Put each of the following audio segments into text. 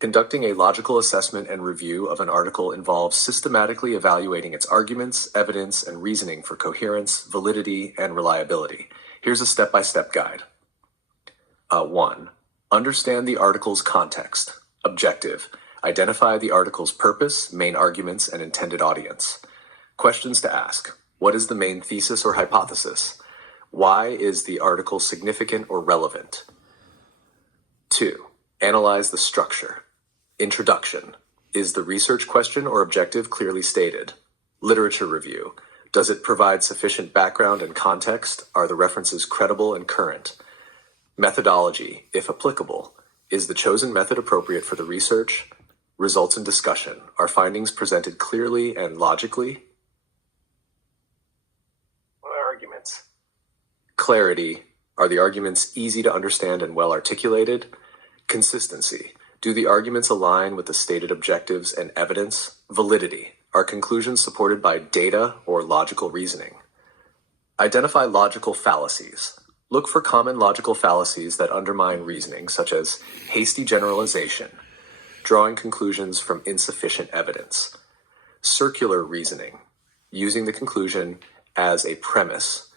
Conducting a logical assessment and review of an article involves systematically evaluating its arguments, evidence, and reasoning for coherence, validity, and reliability. Here's a step-by-step guide. 1. Understand the article's context. Objective. Identify the article's purpose, main arguments, and intended audience. Questions to ask. What is the main thesis or hypothesis? Why is the article significant or relevant? 2. Analyze the structure. Introduction. Is the research question or objective clearly stated? Literature review. Does it provide sufficient background and context? Are the references credible and current? Methodology, if applicable. Is the chosen method appropriate for the research? Results in discussion. Are findings presented clearly and logically? Arguments. Clarity. Are the arguments easy to understand and well articulated? Consistency. Do the arguments align with the stated objectives and evidence? Validity. Are conclusions supported by data or logical reasoning? Identify logical fallacies. Look for common logical fallacies that undermine reasoning, such as hasty generalization, drawing conclusions from insufficient evidence, circular reasoning, using the conclusion as a premise,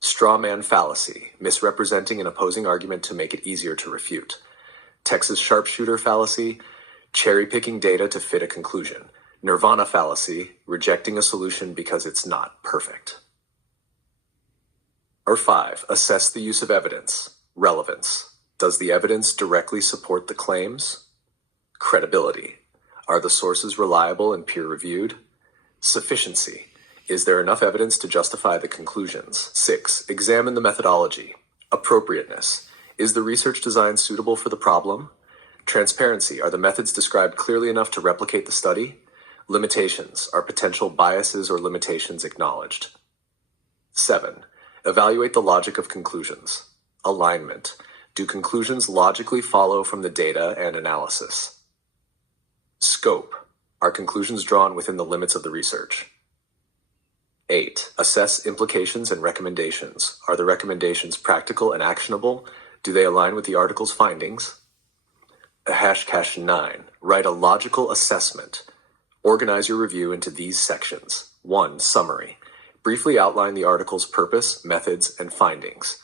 straw man fallacy, misrepresenting an opposing argument to make it easier to refute, Texas sharpshooter fallacy, cherry-picking data to fit a conclusion, nirvana fallacy, rejecting a solution because it's not perfect. Or 5, assess the use of evidence. Relevance. Does the evidence directly support the claims? Credibility. Are the sources reliable and peer-reviewed? Sufficiency. Is there enough evidence to justify the conclusions? 6, examine the methodology. Appropriateness. Is the research design suitable for the problem? Transparency. Are the methods described clearly enough to replicate the study? Limitations. Are potential biases or limitations acknowledged? 7. Evaluate the logic of conclusions. Alignment. Do conclusions logically follow from the data and analysis? Scope. Are conclusions drawn within the limits of the research? 8. Assess implications and recommendations. Are the recommendations practical and actionable? Do they align with the article's findings? #9. Write a logical assessment. Organize your review into these sections. 1. Summary. Briefly outline the article's purpose, methods, and findings.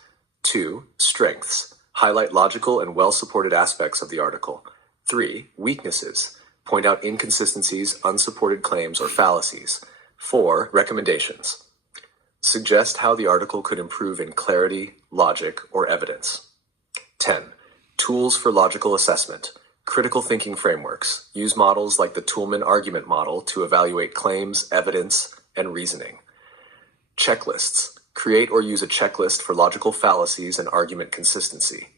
2. Strengths. Highlight logical and well-supported aspects of the article. 3. Weaknesses. Point out inconsistencies, unsupported claims, or fallacies. 4. Recommendations. Suggest how the article could improve in clarity, logic, or evidence. 10. Tools for logical assessment. Critical thinking frameworks. Use models like the Toulmin argument model to evaluate claims, evidence, and reasoning. Checklists. Create or use a checklist for logical fallacies and argument consistency.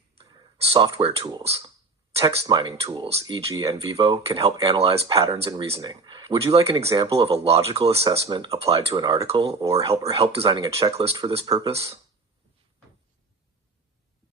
Software tools. Text mining tools, e.g. NVivo, can help analyze patterns in reasoning. Would you like an example of a logical assessment applied to an article, or help designing a checklist for this purpose?